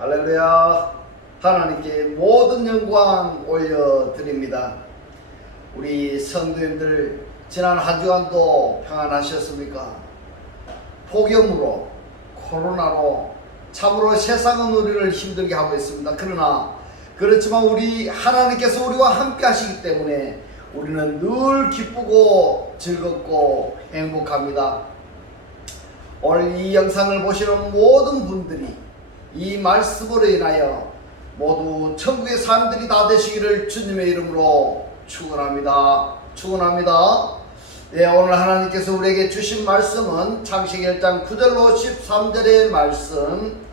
할렐루야. 하나님께 모든 영광 올려드립니다. 우리 성도님들 지난 한 주간도 평안하셨습니까? 폭염으로 코로나로 참으로 세상은 우리를 힘들게 하고 있습니다. 그러나 그렇지만 우리 하나님께서 우리와 함께 하시기 때문에 우리는 늘 기쁘고 즐겁고 행복합니다. 오늘 이 영상을 보시는 모든 분들이 이 말씀으로 인하여 모두 천국의 사람들이 다 되시기를 주님의 이름으로 축원합니다. 축원합니다. 네, 오늘 하나님께서 우리에게 주신 말씀은 창세기 1장 9절로 13절의 말씀.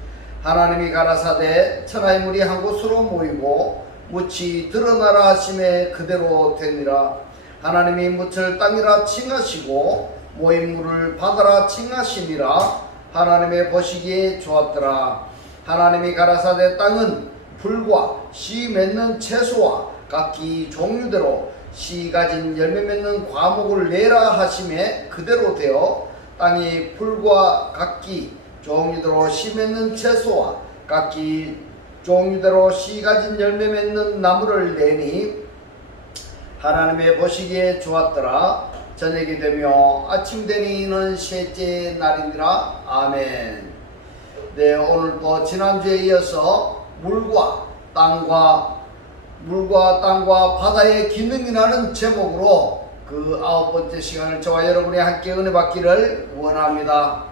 하나님이 가라사대 천하의 물이 한 곳으로 모이고 묻이 드러나라 하심에 그대로 되니라. 하나님이 묻을 땅이라 칭하시고 모인 물을 바다라 칭하시니라. 하나님의 보시기에 좋았더라. 하나님이 가라사대 땅은 풀과 씨 맺는 채소와 각기 종류대로 씨 가진 열매 맺는 과목을 내라 하심에 그대로 되어 땅이 풀과 각기 종류대로 씨 맺는 채소와 각기 종류대로 씨 가진 열매 맺는 나무를 내니 하나님의 보시기에 좋았더라. 저녁이 되며 아침 되니는 셋째 날이니라. 아멘. 네, 오늘도 지난주에 이어서 물과 땅과 바다의 기능이라는 제목으로 그 9번째 시간을 저와 여러분이 함께 은혜 받기를 원합니다.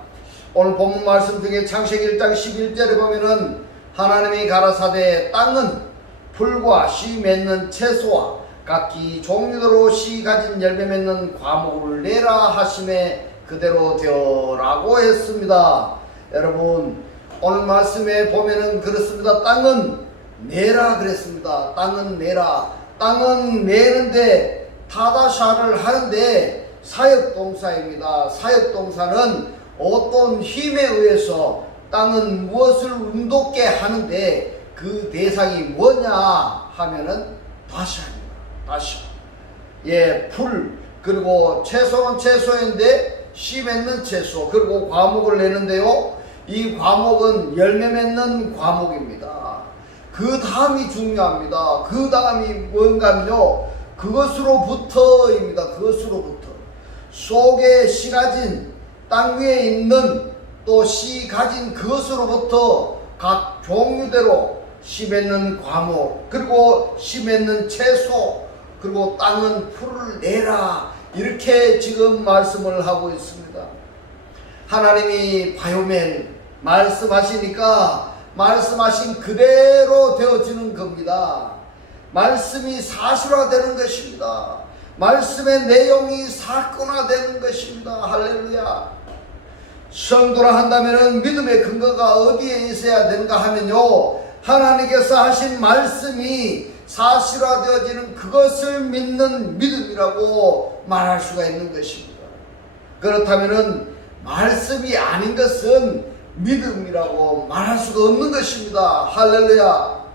오늘 본문 말씀 중에 창세기 1장 11절에 보면은 하나님이 가라사대 땅은 풀과 씨 맺는 채소와 각기 종류대로 씨 가진 열매 맺는 과목을 내라 하심에 그대로 되어라고 했습니다. 여러분, 오늘 말씀에 보면은 그렇습니다. 땅은 내라 그랬습니다. 땅은 내라. 땅은 내는데 타다샤를 하는데 사역동사입니다. 사역동사는 어떤 힘에 의해서 땅은 무엇을 운동케 하는데 그 대상이 뭐냐 하면은 다샤입니다. 다샤. 예, 풀 그리고 채소는 채소인데 씨 맺는 채소 그리고 과목을 내는데요. 이 과목은 열매 맺는 과목입니다. 그 다음이 중요합니다. 그 다음이 뭔가면요. 그것으로부터입니다. 그것으로부터. 속에 씨 가진 땅 위에 있는 또 씨 가진 그것으로부터 각 종류대로 씨 맺는 과목 그리고 씨 맺는 채소 그리고 땅은 풀을 내라 이렇게 지금 말씀을 하고 있습니다. 하나님이 바요멜 말씀하시니까 말씀하신 그대로 되어지는 겁니다. 말씀이 사실화되는 것입니다. 말씀의 내용이 사건화되는 것입니다. 할렐루야. 성도라 한다면 믿음의 근거가 어디에 있어야 되는가 하면요. 하나님께서 하신 말씀이 사실화되어지는 그것을 믿는 믿음이라고 말할 수가 있는 것입니다. 그렇다면 말씀이 아닌 것은 믿음이라고 말할 수가 없는 것입니다. 할렐루야.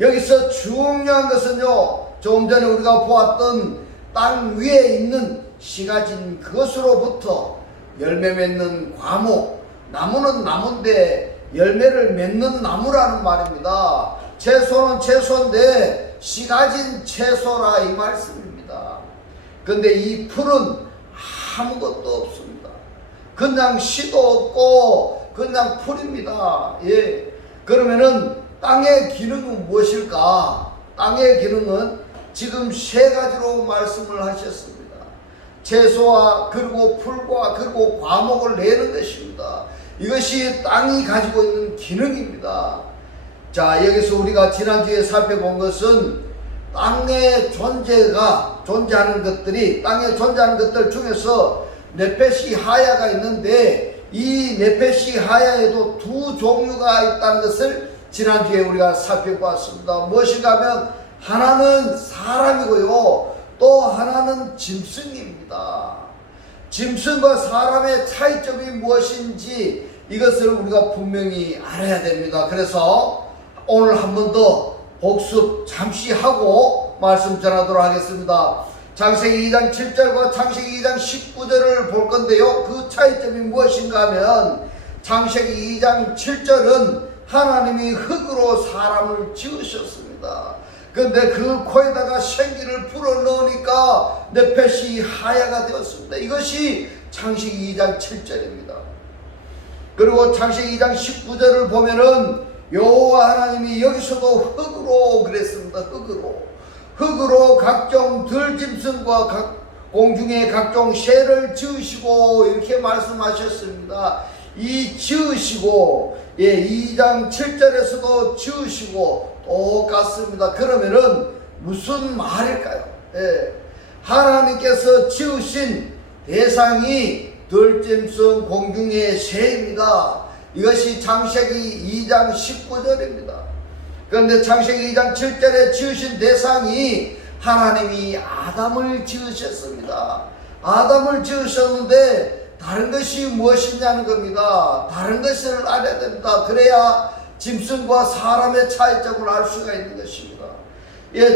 여기서 중요한 것은요. 조금 전에 우리가 보았던 땅 위에 있는 씨 가진 그것으로부터 열매 맺는 과목, 나무는 나무인데 열매를 맺는 나무라는 말입니다. 채소는 채소인데 씨 가진 채소라 이 말씀입니다. 그런데 이 풀은 아무것도 없습니다. 그냥 씨도 없고 그냥 풀입니다. 예. 그러면은 땅의 기능은 무엇일까? 땅의 기능은 지금 세 가지로 말씀을 하셨습니다. 채소와 그리고 풀과 그리고 과목을 내는 것입니다. 이것이 땅이 가지고 있는 기능입니다. 자, 여기서 우리가 지난주에 살펴본 것은 땅에 존재하는 것들 중에서 네페시 하야가 있는데 이 네페시 하야에도 두 종류가 있다는 것을 지난주에 우리가 살펴보았습니다. 무엇인가 하면 하나는 사람이고요. 또 하나는 짐승입니다. 짐승과 사람의 차이점이 무엇인지 이것을 우리가 분명히 알아야 됩니다. 그래서 오늘 한 번 더 복습 잠시 하고 말씀 전하도록 하겠습니다. 창세기 2장 7절과 창세기 2장 19절을 볼 건데요. 그 차이점이 무엇인가 하면 창세기 2장 7절은 하나님이 흙으로 사람을 지으셨습니다. 근데 그 코에다가 생기를 불어넣으니까 넷펫이 하야가 되었습니다. 이것이 창세기 2장 7절입니다. 그리고 창세기 2장 19절을 보면은 여호와 하나님이 여기서도 흙으로 그랬습니다. 흙으로 각종 들짐승과 공중의 각종 새를 지으시고 이렇게 말씀하셨습니다. 이 지으시고 2장 7절에서도 지으시고 똑같습니다. 그러면은 무슨 말일까요? 하나님께서 지으신 대상이 들짐승 공중의 새입니다. 이것이 창세기 2장 19절입니다. 그런데 창세기 2장 7절에 지으신 대상이 하나님이 아담을 지으셨습니다. 아담을 지으셨는데 다른 것이 무엇이냐는 겁니다. 다른 것을 알아야 됩니다. 그래야 짐승과 사람의 차이점을 알 수가 있는 것입니다.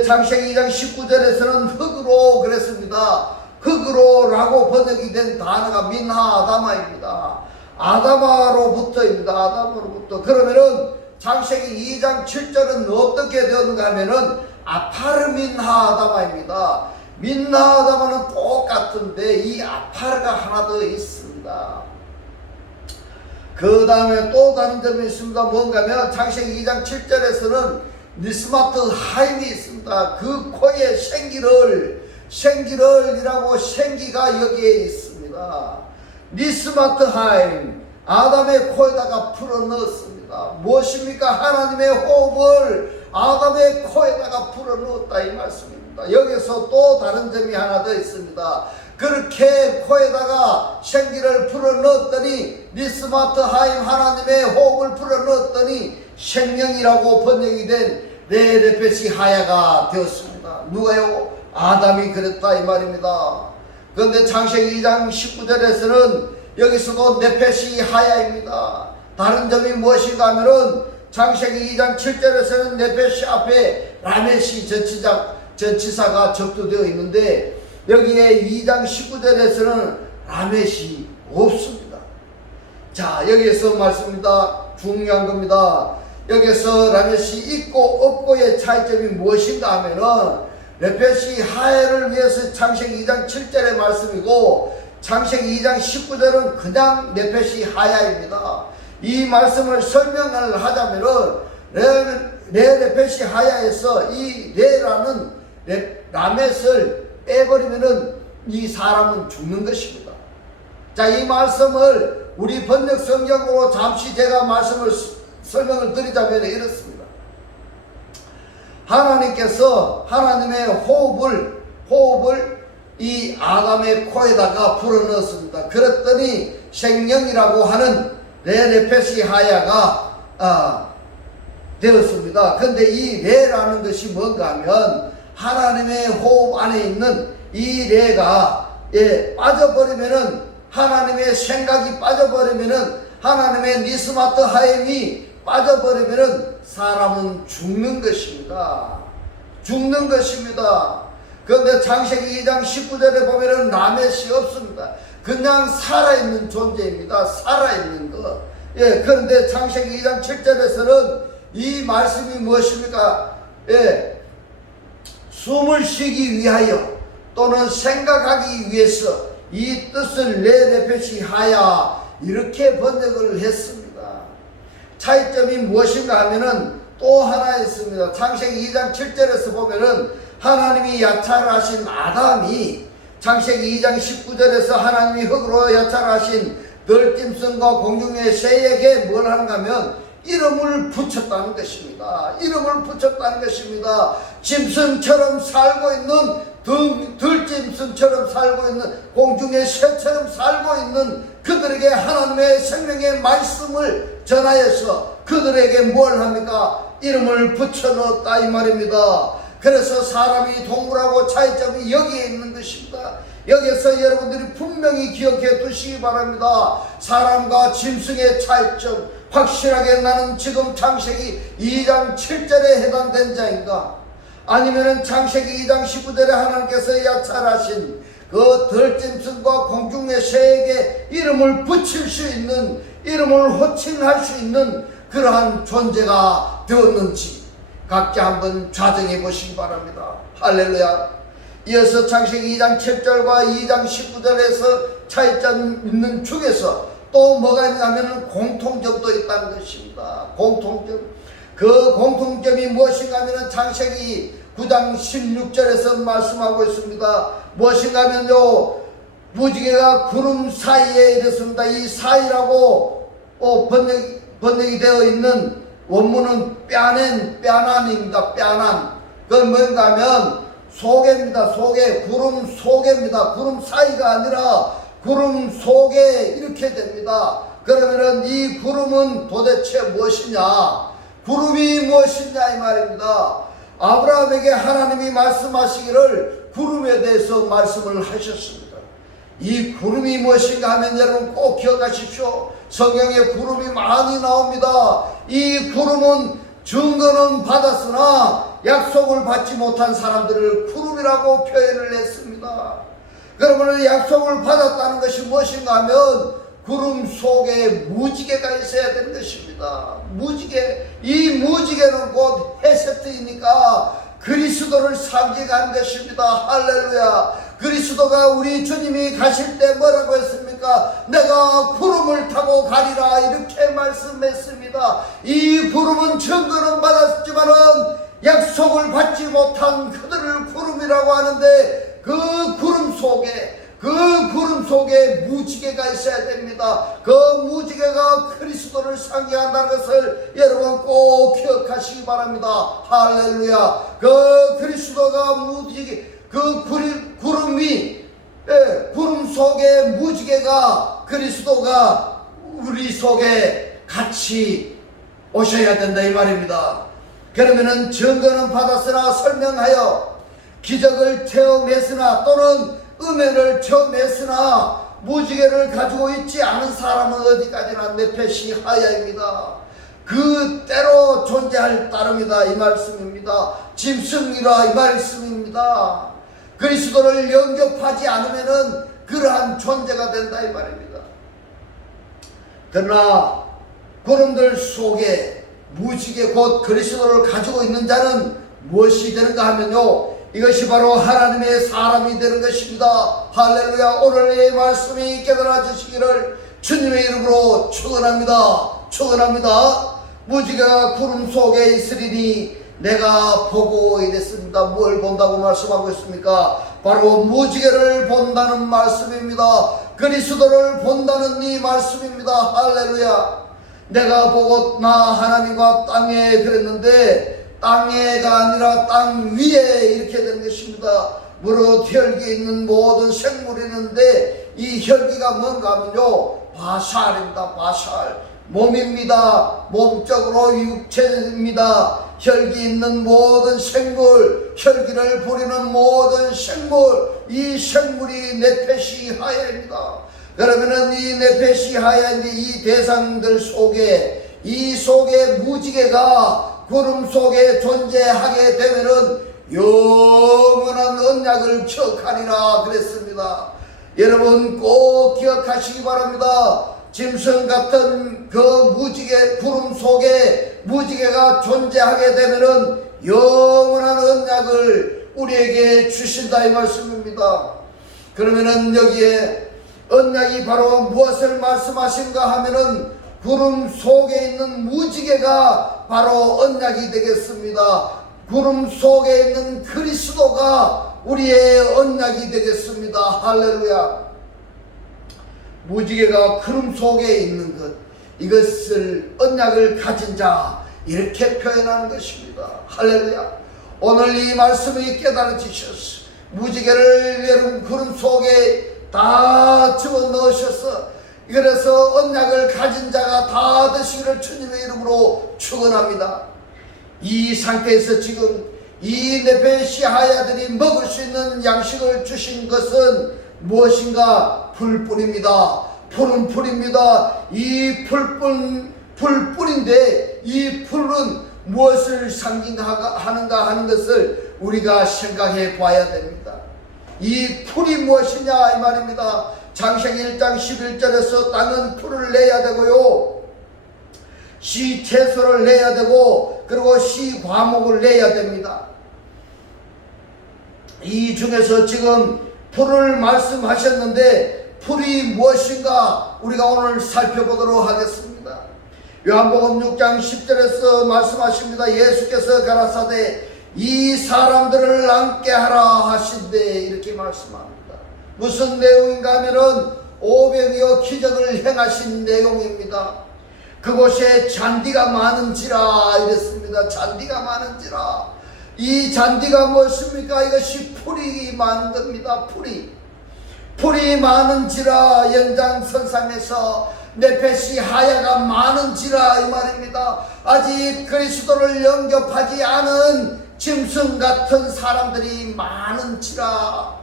창세기 2장 19절에서는 흙으로 그랬습니다. 흙으로라고 번역이 된 단어가 민하 아다마입니다. 아다마로부터입니다. 아담으로부터. 그러면은 창세기 2장 7절은 어떻게 되었는가 하면은 아파르민하 아다마입니다. 민하 아다마는 똑같은데 이 아파르가 하나 더 있습니다. 그 다음에 또 다른 점이 있습니다. 뭔가 하면 창세기 2장 7절에서는 니스마트 하임이 있습니다. 그 코에 생기를이라고 생기가 여기에 있습니다. 니스마트 하임, 아담의 코에다가 풀어넣었습니다. 무엇입니까? 하나님의 호흡을 아담의 코에다가 풀어넣었다 이 말씀입니다. 여기서 또 다른 점이 하나 더 있습니다. 그렇게 코에다가 생기를 풀어넣었더니 니스마트 하임, 하나님의 호흡을 풀어넣었더니 생명이라고 번역이 된 넷펫이 하야가 되었습니다. 누가요? 아담이 그랬다 이 말입니다. 그런데 창세기 2장 19절에서는 여기서도 넷펫이 하야입니다. 다른 점이 무엇인가 하면은 창세기 2장 7절에서는 넷펫이 앞에 라메시 전치사가 적도되어 있는데 여기에 2장 19절에서는 라메시 없습니다. 자, 여기에서 말씀입니다. 중요한 겁니다. 여기서 라메시 있고 없고의 차이점이 무엇인가 하면은 넷펫이 하야를 위해서 창세기 2장 7절의 말씀이고 창세기 2장 19절은 그냥 넷펫이 하야입니다. 이 말씀을 설명을 하자면은 넷펫이 하야에서 이 레라는 라멧을 빼버리면은 이 사람은 죽는 것입니다. 자, 이 말씀을 우리 번역 성경으로 잠시 제가 설명을 드리자면 이렇습니다. 하나님께서 하나님의 호흡을 이 아담의 코에다가 불어넣었습니다. 그랬더니 생명이라고 하는 넷펫이 하야가 되었습니다. 그런데 이 레라는 것이 뭔가 하면 하나님의 호흡 안에 있는 이 레가 빠져버리면은 하나님의 생각이 빠져버리면은 하나님의 니스마트 하임이 빠져버리면은 사람은 죽는 것입니다. 죽는 것입니다. 그런데 창세기 2장 19절에 보면은 라멧이 없습니다. 그냥 살아있는 존재입니다. 살아있는 것. 그런데 창세기 2장 7절에서는 이 말씀이 무엇입니까? 숨을 쉬기 위하여 또는 생각하기 위해서 이 뜻을 넷펫이 하야 이렇게 번역을 했습니다. 차이점이 무엇인가 하면은 또 하나 있습니다. 창세기 2장 7절에서 보면은 하나님이 야찰하신 아담이 창세기 2장 19절에서 하나님이 흙으로 야찰하신 들짐승과 공중의 새에게 뭘 하는가 하면 이름을 붙였다는 것입니다. 이름을 붙였다는 것입니다. 짐승처럼 살고 있는 들짐승처럼 살고 있는 공중의 새처럼 살고 있는 그들에게 하나님의 생명의 말씀을 전하여서 그들에게 뭘 합니까? 이름을 붙여넣었다 이 말입니다. 그래서 사람이 동물하고 차이점이 여기에 있는 것입니다. 여기서 여러분들이 분명히 기억해 두시기 바랍니다. 사람과 짐승의 차이점 확실하게 나는 지금 창세기 2장 7절에 해당된 자인가? 아니면은 창세기 2장 19절에 하나님께서 야찰하신 그 들짐승과 공중의 새에게 이름을 붙일 수 있는, 이름을 호칭할 수 있는 그러한 존재가 되었는지 각자 한번 좌정해 보시기 바랍니다. 할렐루야. 이어서 창세기 2장 7절과 2장 19절에서 차이점 있는 중에서 또 뭐가 있냐면 공통점도 있다는 것입니다. 공통점. 그 공통점이 무엇인가 하면 창세기 9장 16절에서 말씀하고 있습니다. 무엇인가 하면요, 무지개가 구름 사이에 이랬습니다. 이 사이라고 번역이 되어 있는 원문은 뼈난입니다. 뼈난. 그건 뭔가 하면 속에입니다. 속에, 구름 속에입니다. 구름 사이가 아니라 구름 속에 이렇게 됩니다. 그러면은 이 구름은 도대체 무엇이냐? 구름이 무엇이냐 이 말입니다. 아브라함에게 하나님이 말씀하시기를 구름에 대해서 말씀을 하셨습니다. 이 구름이 무엇인가 하면 여러분 꼭 기억하십시오. 성경에 구름이 많이 나옵니다. 이 구름은 증거는 받았으나 약속을 받지 못한 사람들을 구름이라고 표현을 했습니다. 그러면 약속을 받았다는 것이 무엇인가 하면 구름 속에 무지개가 있어야 되는 것입니다. 무지개, 이 무지개는 곧 헤세트이니까 그리스도를 상징하는 것입니다. 할렐루야. 그리스도가 우리 주님이 가실 때 뭐라고 했습니까? 내가 구름을 타고 가리라 이렇게 말씀했습니다. 이 구름은 증거는 받았지만은 약속을 받지 못한 그들을 구름이라고 하는데 그 구름 속에 무지개가 있어야 됩니다. 그 무지개가 그리스도를 상징한다는 것을 여러분 꼭 기억하시기 바랍니다. 할렐루야. 그 그리스도가 무지개, 그 구름이, 구름 속에 무지개가 그리스도가 우리 속에 같이 오셔야 된다 이 말입니다. 그러면은 증거는 받았으나 설명하여 기적을 체험했으나 또는 음해를 체험했으나 무지개를 가지고 있지 않은 사람은 어디까지나 네페시 하야입니다. 그 때로 존재할 따름이다 이 말씀입니다. 짐승이라 이 말씀입니다. 그리스도를 영접하지 않으면은 그러한 존재가 된다 이 말입니다. 그러나 구름들 속에 무지개 곧 그리스도를 가지고 있는 자는 무엇이 되는가 하면요, 이것이 바로 하나님의 사람이 되는 것입니다. 할렐루야. 오늘 이 말씀이 깨달아지시기를 주님의 이름으로 축원합니다. 무지개가 구름 속에 있으리니 내가 보고 이랬습니다. 뭘 본다고 말씀하고 있습니까? 바로 무지개를 본다는 말씀입니다. 그리스도를 본다는 이 말씀입니다. 할렐루야. 내가 보고 나 하나님과 땅에 그랬는데 땅에가 아니라 땅 위에 이렇게 되는 것입니다. 무릇 혈기 있는 모든 생물이 있는데 이 혈기가 뭔가 하면요, 바샬입니다. 바샬. 몸입니다. 몸적으로 육체입니다. 혈기 있는 모든 생물, 혈기를 부리는 모든 생물, 이 생물이 네페시 하야입니다. 그러면은 이 네페시 하야인데 이 대상들 속에, 이 속에 무지개가 구름 속에 존재하게 되면은 영원한 언약을 기억하리라 그랬습니다. 여러분 꼭 기억하시기 바랍니다. 짐승 같은 그 무지개, 구름 속에 무지개가 존재하게 되면은 영원한 언약을 우리에게 주신다 이 말씀입니다. 그러면은 여기에 언약이 바로 무엇을 말씀하신가 하면은 구름 속에 있는 무지개가 바로 언약이 되겠습니다. 구름 속에 있는 그리스도가 우리의 언약이 되겠습니다. 할렐루야. 무지개가 구름 속에 있는 것, 이것을 언약을 가진 자 이렇게 표현하는 것입니다. 할렐루야. 오늘 이 말씀이 깨달아지셨어. 무지개를 여러분 구름 속에 다 집어넣으셔서 그래서 언약을 가진 자가 다 되시기를 주님의 이름으로 축원합니다. 이 상태에서 지금 이 네페시 하야들이 먹을 수 있는 양식을 주신 것은 무엇인가? 풀뿐입니다. 풀은 풀입니다. 이 풀뿐인데 이 풀은 무엇을 상징하는가 하는 것을 우리가 생각해 봐야 됩니다. 이 풀이 무엇이냐 이 말입니다. 창세기 1장 11절에서 땅은 풀을 내야 되고요, 시 채소를 내야 되고 그리고 시 과목을 내야 됩니다. 이 중에서 지금 풀을 말씀하셨는데 풀이 무엇인가 우리가 오늘 살펴보도록 하겠습니다. 요한복음 6장 10절에서 말씀하십니다. 예수께서 가라사대 이 사람들을 앉게 하라 하신대 이렇게 말씀합니다. 무슨 내용인가 하면은 오병이어 기적을 행하신 내용입니다. 그곳에 잔디가 많은지라 이랬습니다. 잔디가 많은지라. 이 잔디가 무엇입니까? 이것이 풀이 많은 겁니다. 풀이 많은지라 연장선상에서 네펫이 하야가 많은지라 이 말입니다. 아직 그리스도를 영접하지 않은 짐승 같은 사람들이 많은지라.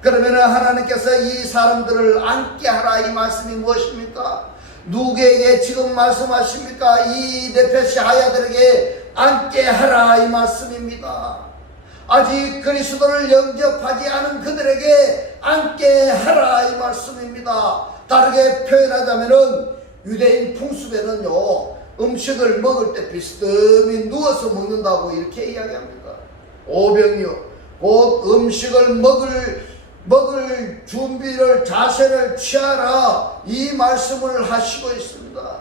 그러면 하나님께서 이 사람들을 앉게 하라 이 말씀이 무엇입니까? 누구에게 지금 말씀하십니까? 이 네펫이 하야들에게 앉게 하라 이 말씀입니다. 아직 그리스도를 영접하지 않은 그들에게 앉게 하라 이 말씀입니다. 다르게 표현하자면은 유대인 풍습에는요 음식을 먹을 때 비스듬히 누워서 먹는다고 이렇게 이야기합니다. 오병이어 곧 음식을 먹을 준비를 자세를 취하라 이 말씀을 하시고 있습니다.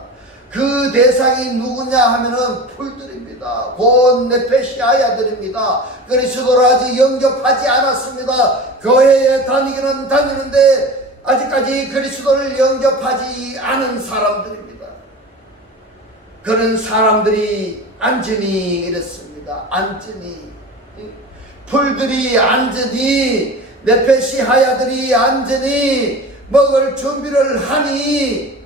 그 대상이 누구냐 하면은 풀들입니다. 곧 네펫이 하야들입니다. 그리스도를 아직 영접하지 않았습니다. 교회에 다니기는 다니는데 아직까지 그리스도를 영접하지 않은 사람들입니다. 그런 사람들이 앉으니 이랬습니다. 앉으니 풀들이 앉으니 네펫이 하야들이 앉으니 먹을 준비를 하니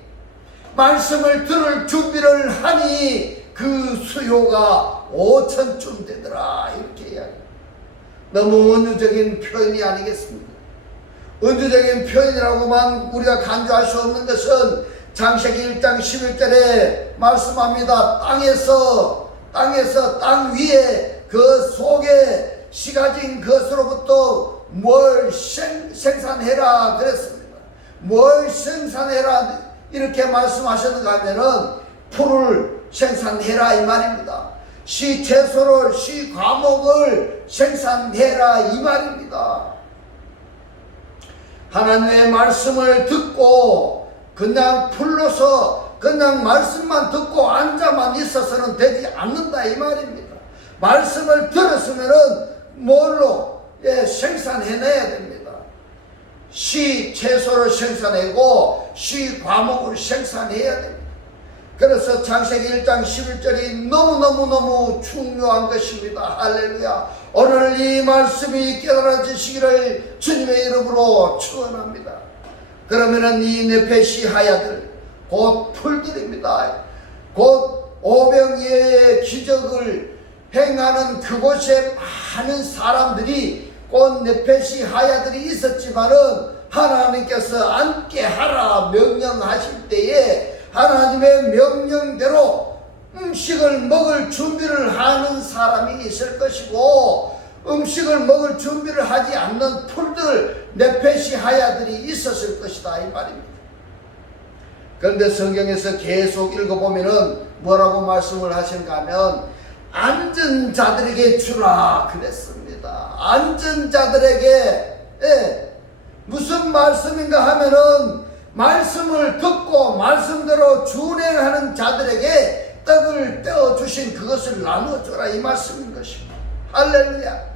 말씀을 들을 준비를 하니 그 수요가 5천쯤 되더라 이렇게 이야기합니다. 너무 은유적인 표현이 아니겠습니까? 은유적인 표현이라고만 우리가 간주할 수 없는 것은 창세기 1장 11절에 말씀합니다. 땅 위에 그 속에 씨 가진 것으로부터 뭘 생산해라 그랬습니다. 뭘 생산해라 이렇게 말씀하셨는가 하면은 풀을 생산해라 이 말입니다. 시 채소를 시 과목을 생산해라 이 말입니다. 하나님의 말씀을 듣고 그냥 풀로서 그냥 말씀만 듣고 앉아만 있어서는 되지 않는다 이 말입니다. 말씀을 들었으면은 뭘로 생산해내야 됩니다. 시 채소를 생산하고 시 과목을 생산해야 됩니다. 그래서 창세기 1장 11절이 너무너무 중요한 것입니다. 할렐루야. 오늘 이 말씀이 깨달아지시기를 주님의 이름으로 축원합니다. 그러면은 이 네펫이 하야들 곧 풀들입니다. 곧 오병이어의 기적을 행하는 그곳에 많은 사람들이 곧 네펫이 하야들이 있었지만은 하나님께서 앉게 하라 명령하실 때에 하나님의 명령대로 음식을 먹을 준비를 하는 사람이 있을 것이고 음식을 먹을 준비를 하지 않는 풀들 네펫이 하야들이 있었을 것이다 이 말입니다. 그런데 성경에서 계속 읽어보면은 뭐라고 말씀을 하신가 하면 앉은 자들에게 주라 그랬습니다. 앉은 자들에게 무슨 말씀인가 하면은 말씀을 듣고 말씀대로 준행하는 자들에게 떡을 떼어주신 그것을 나눠주라 이 말씀인 것입니다. 할렐루야.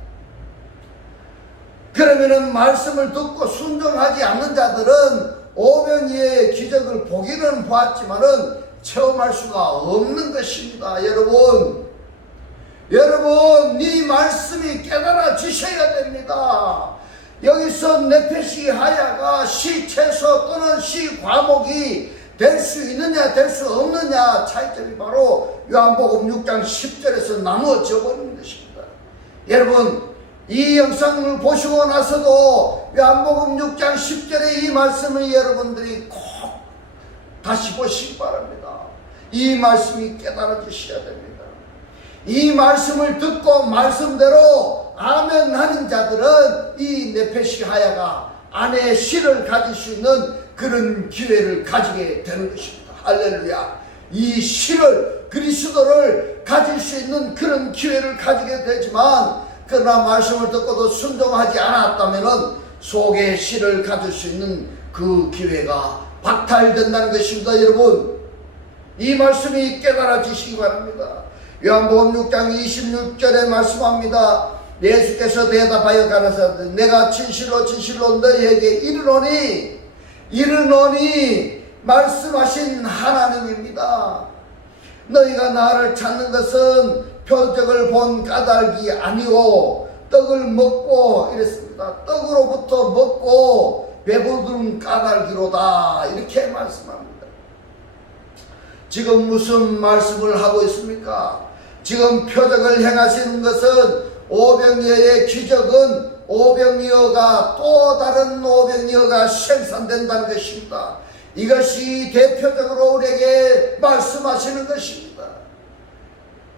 그러면은 말씀을 듣고 순종하지 않는 자들은 오병이어의 기적을 보기는 보았지만은 체험할 수가 없는 것입니다. 여러분 이 말씀이 깨달아지셔야 됩니다. 여기서 네펫이 하야가 시 채소 또는 시 과목이 될 수 있느냐 될 수 없느냐 차이점이 바로 요한복음 6장 10절에서 나누어져 버리는 것입니다. 여러분 이 영상을 보시고 나서도 요한복음 6장 10절의 이 말씀을 여러분들이 꼭 다시 보시기 바랍니다. 이 말씀이 깨달아지셔야 됩니다. 이 말씀을 듣고 말씀대로 아멘 하는 자들은 이 네펫이 하야가 안에 씨를 가질 수 있는 그런 기회를 가지게 되는 것입니다. 할렐루야. 이 실을 그리스도를 가질 수 있는 그런 기회를 가지게 되지만 그러나 말씀을 듣고도 순종하지 않았다면 속에 실을 가질 수 있는 그 기회가 박탈된다는 것입니다. 여러분, 이 말씀이 깨달아지시기 바랍니다. 요한복음 6장 26절에 말씀합니다. 예수께서 대답하여 가라사대 내가 진실로 진실로 너희에게 이르노니 말씀하신 하나님입니다. 너희가 나를 찾는 것은 표적을 본 까닭이 아니오 떡을 먹고 이랬습니다. 떡으로부터 먹고 배부른 까닭이로다 이렇게 말씀합니다. 지금 무슨 말씀을 하고 있습니까? 지금 표적을 행하시는 것은 오병이어의 기적은 오병이어가 또 다른 오병이어가 생산된다는 것입니다. 이것이 대표적으로 우리에게 말씀하시는 것입니다.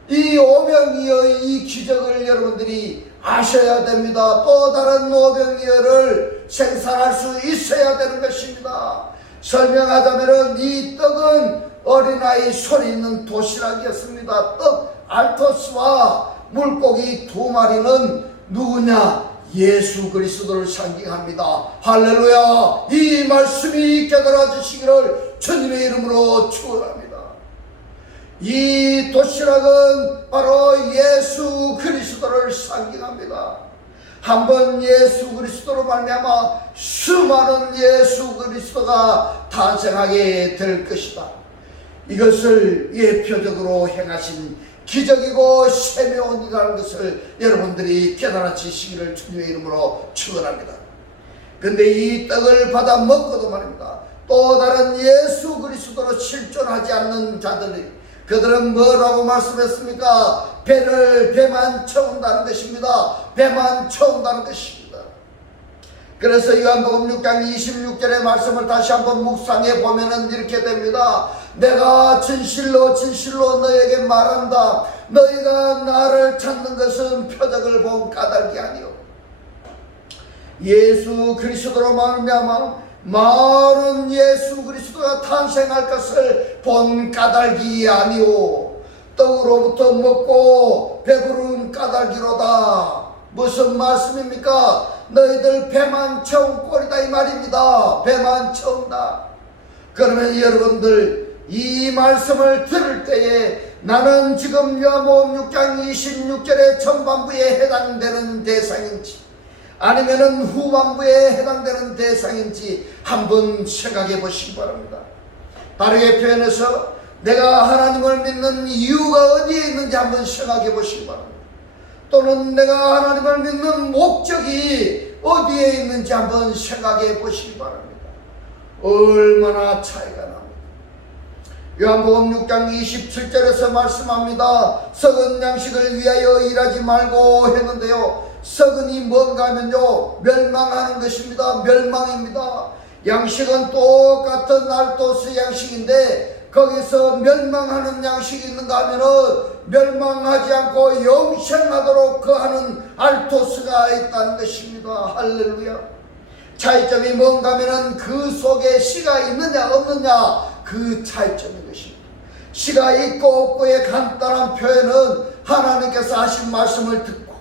이 오병이어의 이 기적을 여러분들이 아셔야 됩니다. 또 다른 오병이어를 생산할 수 있어야 되는 것입니다. 설명하자면 이 떡은 어린아이 손 있는 도시락이었습니다. 떡 알토스와 물고기 2마리는 누구냐? 예수 그리스도를 상징합니다. 할렐루야. 이 말씀이 깨달아지시기를 주님의 이름으로 축원합니다. 이 도시락은 바로 예수 그리스도를 상징합니다. 한번 예수 그리스도로 말미암아 수많은 예수 그리스도가 탄생하게 될 것이다. 이것을 예표적으로 행하신 기적이고 세미온이라는 것을 여러분들이 깨달아지시기를 주님의 이름으로 축원합니다. 근데 이 떡을 받아 먹고도 말입니다. 또 다른 예수 그리스도로 실존하지 않는 자들이 그들은 뭐라고 말씀했습니까? 배만 채운다는 것입니다. 배만 채운다는 것입니다. 그래서 요한복음 6장 26절의 말씀을 다시 한번 묵상해 보면은 이렇게 됩니다. 내가 진실로 진실로 너에게 말한다. 너희가 나를 찾는 것은 표적을 본 까닭이 아니요 예수 그리스도로 말미암아 많은 예수 그리스도가 탄생할 것을 본 까닭이 아니오 떡으로부터 먹고 배부른 까닭이로다. 무슨 말씀입니까? 너희들 배만 채운 꼴이다 이 말입니다. 배만 채운다. 그러면 여러분들 이 말씀을 들을 때에 나는 지금 요한복음 6장 26절의 전반부에 해당되는 대상인지 아니면은 후반부에 해당되는 대상인지 한번 생각해 보시기 바랍니다. 다르게 표현해서 내가 하나님을 믿는 이유가 어디에 있는지 한번 생각해 보시기 바랍니다. 또는 내가 하나님을 믿는 목적이 어디에 있는지 한번 생각해 보시기 바랍니다. 얼마나 차이가 납니다. 요한복음 6장 27절에서 말씀합니다. 썩은 양식을 위하여 일하지 말고 했는데요, 썩은이 뭔가 하면요 멸망하는 것입니다. 멸망입니다. 양식은 똑같은 알토스 양식인데 거기서 멸망하는 양식이 있는가 하면은 멸망하지 않고 영생하도록 거하는 알토스가 있다는 것입니다. 할렐루야. 차이점이 뭔가 하면은 그 속에 씨가 있느냐 없느냐 그 차이점인 것입니다. 씨가 있고 없고의 간단한 표현은 하나님께서 하신 말씀을 듣고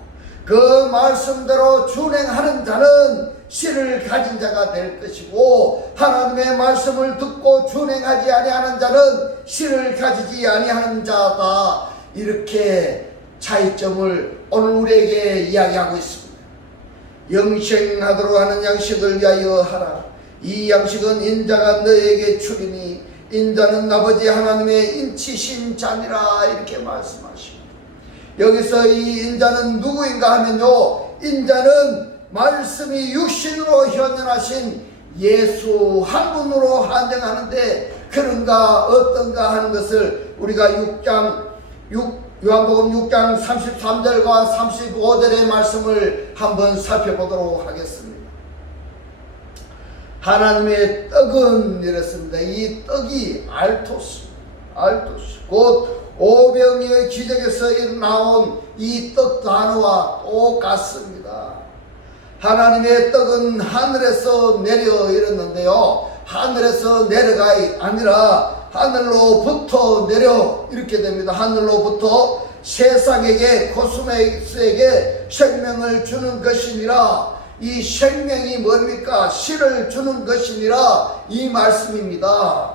그 말씀대로 준행하는 자는 씨를 가진 자가 될 것이고 하나님의 말씀을 듣고 준행하지 아니하는 자는 씨를 가지지 아니하는 자다. 이렇게 차이점을 오늘 우리에게 이야기하고 있습니다. 영생하도록 하는 양식을 위하여 하라. 이 양식은 인자가 너에게 주리니 인자는 아버지 하나님의 인치신 자니라. 이렇게 말씀하십니다. 여기서 이 인자는 누구인가 하면요, 인자는 말씀이 육신으로 현현하신 예수 한 분으로 한정하는데 그런가 어떤가 하는 것을 우리가 요한복음 6장 33절과 35절의 말씀을 한번 살펴보도록 하겠습니다. 하나님의 떡은 이랬습니다. 이 떡이 알토스 곧 오병이어의 기적에서 나온 이 떡 단어와 똑같습니다. 하나님의 떡은 하늘에서 내려 이랬는데요, 하늘에서 내려가 아니라 하늘로부터 내려 이렇게 됩니다. 하늘로부터 세상에게 코스모스에게 생명을 주는 것이니라. 이 생명이 뭡니까? 씨를 주는 것이니라 이 말씀입니다.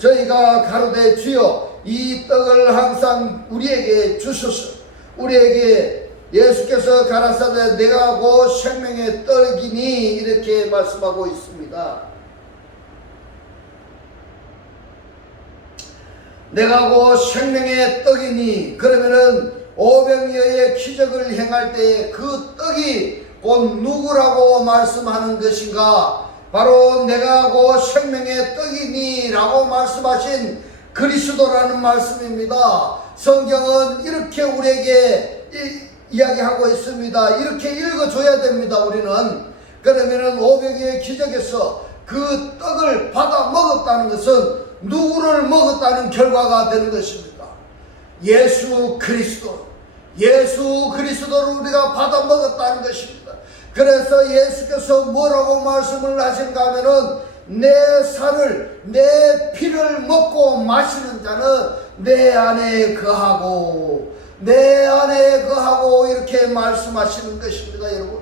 저희가 가로되 주여 이 떡을 항상 우리에게 주소서. 우리에게 예수께서 가라사대 내가 곧 생명의 떡이니 이렇게 말씀하고 있습니다. 내가 곧 생명의 떡이니, 그러면은 오병이어의 기적을 행할 때 그 떡이 곧 누구라고 말씀하는 것인가? 바로 내가 곧 생명의 떡이니 라고 말씀하신 그리스도라는 말씀입니다. 성경은 이렇게 우리에게 이야기하고 있습니다. 이렇게 읽어줘야 됩니다. 우리는. 그러면은 오병이어의 기적에서 그 떡을 받아 먹었다는 것은 누구를 먹었다는 결과가 되는 것입니다. 예수 그리스도. 예수 그리스도를 우리가 받아 먹었다는 것입니다. 그래서 예수께서 뭐라고 말씀을 하시는가 하면은 내 살을 내 피를 먹고 마시는 자는 내 안에 거하고 내 안에 거하고 이렇게 말씀하시는 것입니다. 여러분,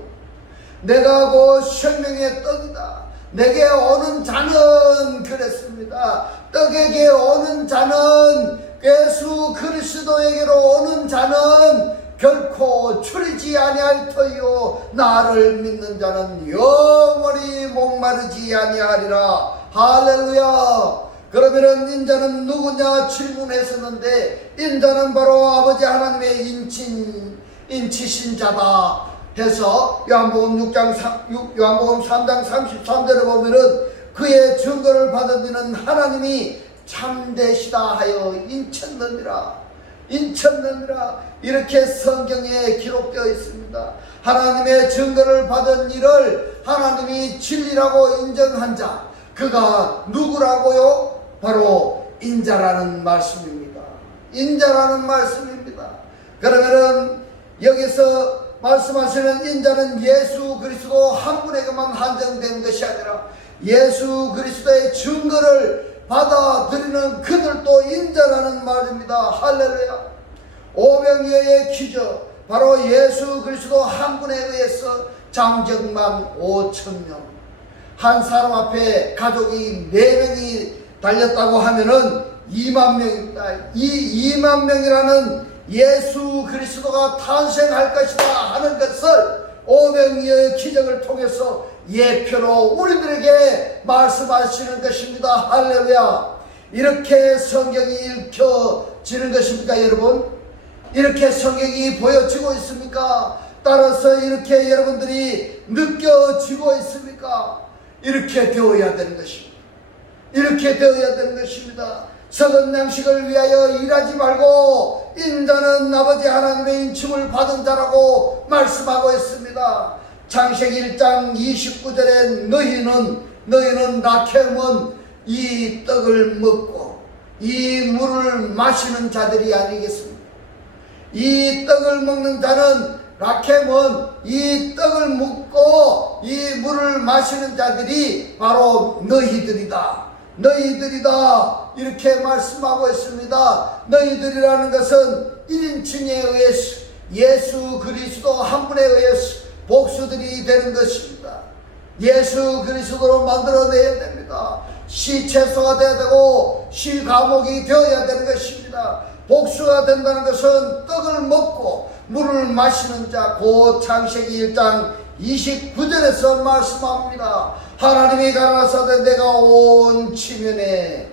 내가 곧 생명의 떡이다. 내게 오는 자는 그랬습니다. 떡에게 오는 자는 예수 그리스도에게로 오는 자는 결코 줄이지 아니할 터이요 나를 믿는 자는 영원히 목마르지 아니하리라. 할렐루야. 그러면은 인자는 누구냐 질문했었는데, 인자는 바로 아버지 하나님의 인치신 자다 해서 요한복음 3장 33절에 보면은 그의 증거를 받은 이는 하나님이 참되시다 하여 인쳤느니라. 이렇게 성경에 기록되어 있습니다. 하나님의 증거를 받은 이를 하나님이 진리라고 인정한 자, 그가 누구라고요? 바로 인자라는 말씀입니다. 인자라는 말씀입니다. 그러면은 여기서 말씀하시는 인자는 예수 그리스도 한 분에게만 한정된 것이 아니라 예수 그리스도의 증거를 받아들이는 그들도 인자라는 말입니다. 할렐루야. 오병이어의 기적, 바로 예수 그리스도 한 분에 의해서 장정만 5,000명, 한 사람 앞에 가족이 4명이 달렸다고 하면은 2만 명입니다. 이 2만 명이라는 예수 그리스도가 탄생할 것이다 하는 것을 오병이어의 기적을 통해서 예표로 우리들에게 말씀하시는 것입니다. 할렐루야. 이렇게 성경이 읽혀지는 것입니까, 여러분? 이렇게 성경이 보여지고 있습니까? 따라서 이렇게 여러분들이 느껴지고 있습니까? 이렇게 되어야 되는 것입니다. 이렇게 되어야 되는 것입니다. 적은 양식을 위하여 일하지 말고 인자는 아버지 하나님의 인침을 받은 자라고 말씀하고 있습니다. 창세기 1장 29절에 너희는 라켐은 이 떡을 먹고 이 물을 마시는 자들이 아니겠습니까? 이 떡을 먹는 자는 라켐은 이 떡을 먹고 이 물을 마시는 자들이 바로 너희들이다. 이렇게 말씀하고 있습니다. 너희들이라는 것은 1인칭에 의해서 예수 그리스도 한 분에 의해서 복수들이 되는 것입니다. 예수 그리스도로 만들어내야 됩니다. 시체소가 되어야 되고 시과목이 되어야 되는 것입니다. 복수가 된다는 것은 떡을 먹고 물을 마시는 자, 곧 창세기 1장 29절에서 말씀합니다. 하나님이 가라사대 내가 온 지면에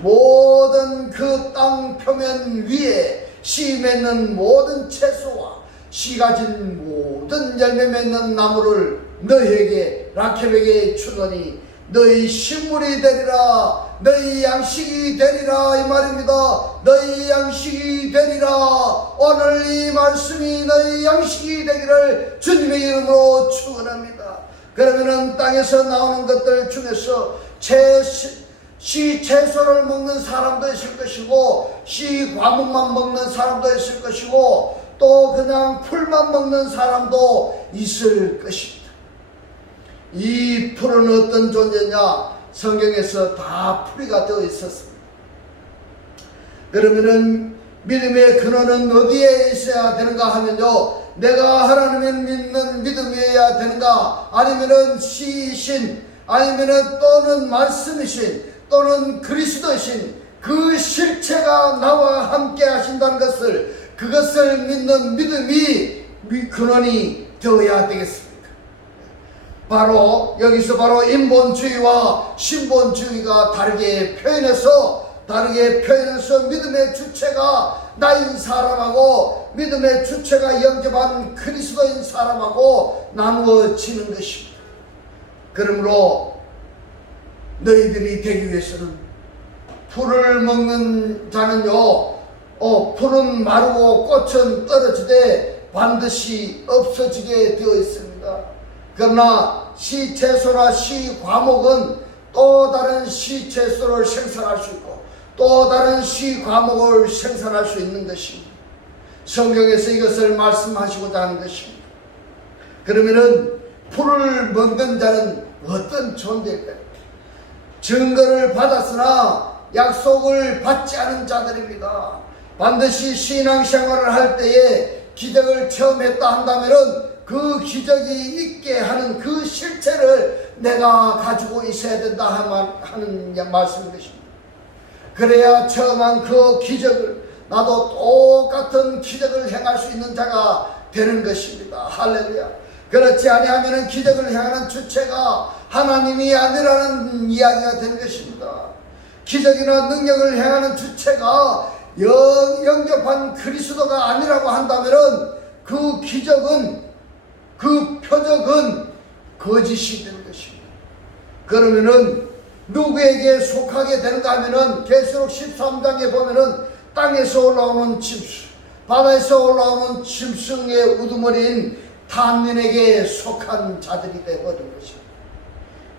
모든 그 땅 표면 위에 씨 맺는 모든 채소와 씨 가진 모든 열매 맺는 나무를 너희에게 라켐에게 주노니 너희 식물이 되리라. 너희 양식이 되리라 이 말입니다. 너희 양식이 되리라. 오늘 이 말씀이 너희 양식이 되기를 주님의 이름으로 축원합니다. 그러면은 땅에서 나오는 것들 중에서 씨 채소를 먹는 사람도 있을 것이고 씨 과목만 먹는 사람도 있을 것이고 또 그냥 풀만 먹는 사람도 있을 것입니다. 이 풀은 어떤 존재냐? 성경에서 다 풀이가 되어 있었습니다. 그러면은 믿음의 근원은 어디에 있어야 되는가 하면요, 내가 하나님을 믿는 믿음이어야 되는가, 아니면은 시이신, 아니면은 또는 말씀이신, 또는 그리스도이신 그 실체가 나와 함께 하신다는 것을, 그것을 믿는 믿음이 근원이 되어야 되겠습니까? 바로 여기서 바로 인본주의와 신본주의가 다르게 표현해서 믿음의 주체가 나인 사람하고 믿음의 주체가 영접한 그리스도인 사람하고 나누어지는 것입니다. 그러므로 너희들이 되기 위해서는, 풀을 먹는 자는요, 풀은 마르고 꽃은 떨어지되 반드시 없어지게 되어 있습니다. 그러나 시채소나 시과목은 또 다른 시채소를 생산할 수 있고 또 다른 시과목을 생산할 수 있는 것입니다. 성경에서 이것을 말씀하시고자 하는 것입니다. 그러면은 풀을 먹는 자는 어떤 존재일까요? 증거를 받았으나 약속을 받지 않은 자들입니다. 반드시 신앙생활을 할 때에 기적을 체험했다 한다면은 그 기적이 있게 하는 그 실체를 내가 가지고 있어야 된다 하는 말씀인 것입니다. 그래야 체험한 그 기적을 나도 똑같은 기적을 행할 수 있는 자가 되는 것입니다. 할렐루야. 그렇지 아니하면 기적을 행하는 주체가 하나님이 아니라는 이야기가 되는 것입니다. 기적이나 능력을 행하는 주체가 영접한 그리스도가 아니라고 한다면 그 기적은, 그 표적은 거짓이 되는 것입니다. 그러면은 누구에게 속하게 되는가 하면은 계시록 13장에 보면은 땅에서 올라오는 짐승, 바다에서 올라오는 짐승의 우두머리인 탄닌에게 속한 자들이 되어버린 것입니다.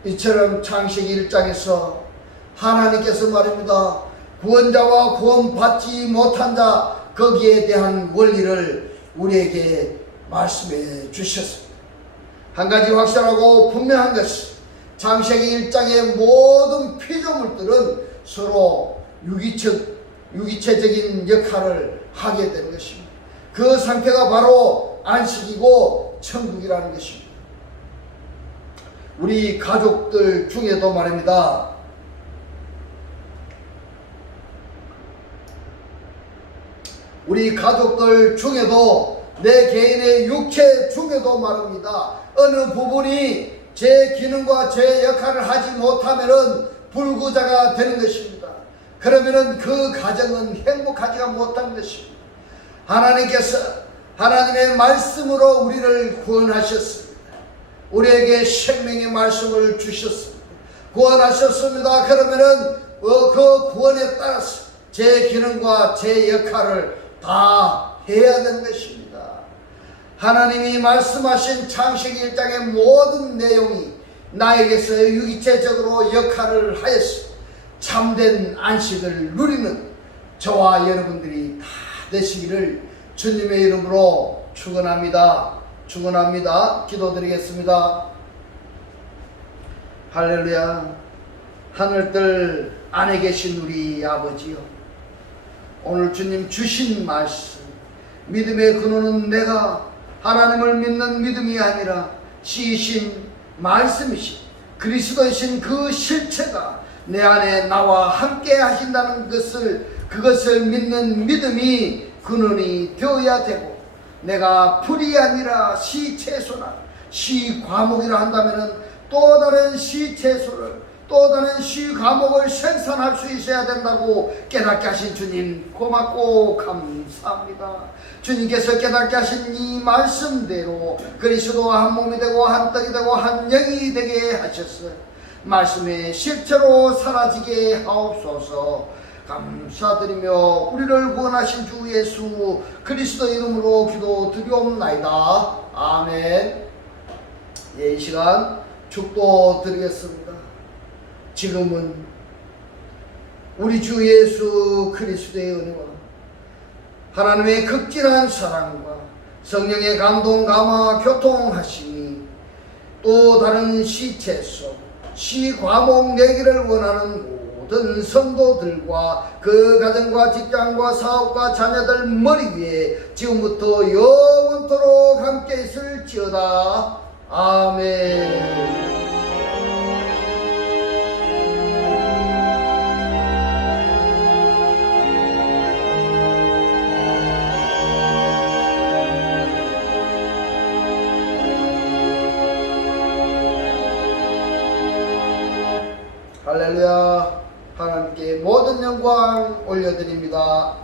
이처럼 창세기 1장에서 하나님께서 말입니다. 구원자와 구원받지 못한 자, 거기에 대한 원리를 우리에게 말씀해 주셨습니다. 한 가지 확실하고 분명한 것은 창세기 1장의 모든 피조물들은 서로 유기체적인 역할을 하게 되는 것입니다. 그 상태가 바로 안식이고 천국이라는 것입니다. 우리 가족들 중에도 말입니다. 우리 가족들 중에도 내 개인의 육체 중에도 말입니다. 어느 부분이 제 기능과 제 역할을 하지 못하면은 불구자가 되는 것입니다. 그러면은 그 가정은 행복하지가 못한 것입니다. 하나님께서 하나님의 말씀으로 우리를 구원하셨습니다. 우리에게 생명의 말씀을 주셨습니다. 구원하셨습니다. 그러면은 그 구원에 따라서 제 기능과 제 역할을 다 해야 되는 것입니다. 하나님이 말씀하신 창세기 1장의 모든 내용이 나에게서 유기체적으로 역할을 하였어 참된 안식을 누리는 저와 여러분들이 다 되시기를 주님의 이름으로 축원합니다. 기도드리겠습니다. 할렐루야. 하늘들 안에 계신 우리 아버지요, 오늘 주님 주신 말씀, 믿음의 근원은 내가 하나님을 믿는 믿음이 아니라 시이신 말씀이신 그리스도이신 그 실체가 내 안에 나와 함께 하신다는 그것을 믿는 믿음이 근원이 되어야 되고, 내가 풀이 아니라 시채소나 시과목이라 한다면 또 다른 시채소를, 또 다른 시과목을 생산할 수 있어야 된다고 깨닫게 하신 주님 고맙고 감사합니다. 주님께서 깨닫게 하신 이 말씀대로 그리스도와 한 몸이 되고 한 떡이 되고 한 영이 되게 하셨어요. 말씀의 실체로 사라지게 하옵소서. 감사드리며 우리를 구원하신 주 예수 그리스도 이름으로 기도드리옵나이다. 아멘. 이 시간 축도 드리겠습니다. 지금은 우리 주 예수 그리스도의 은혜와 하나님의 극진한 사랑과 성령의 감동 감화 교통하심이 또 다른 시체소, 시과목 내기를 원하는 모든 성도들과 그 가정과 직장과 사업과 자녀들 머리 위에 지금부터 영원토록 함께 있을지어다. 아멘. 할렐루야. 하나님께 모든 영광 올려드립니다.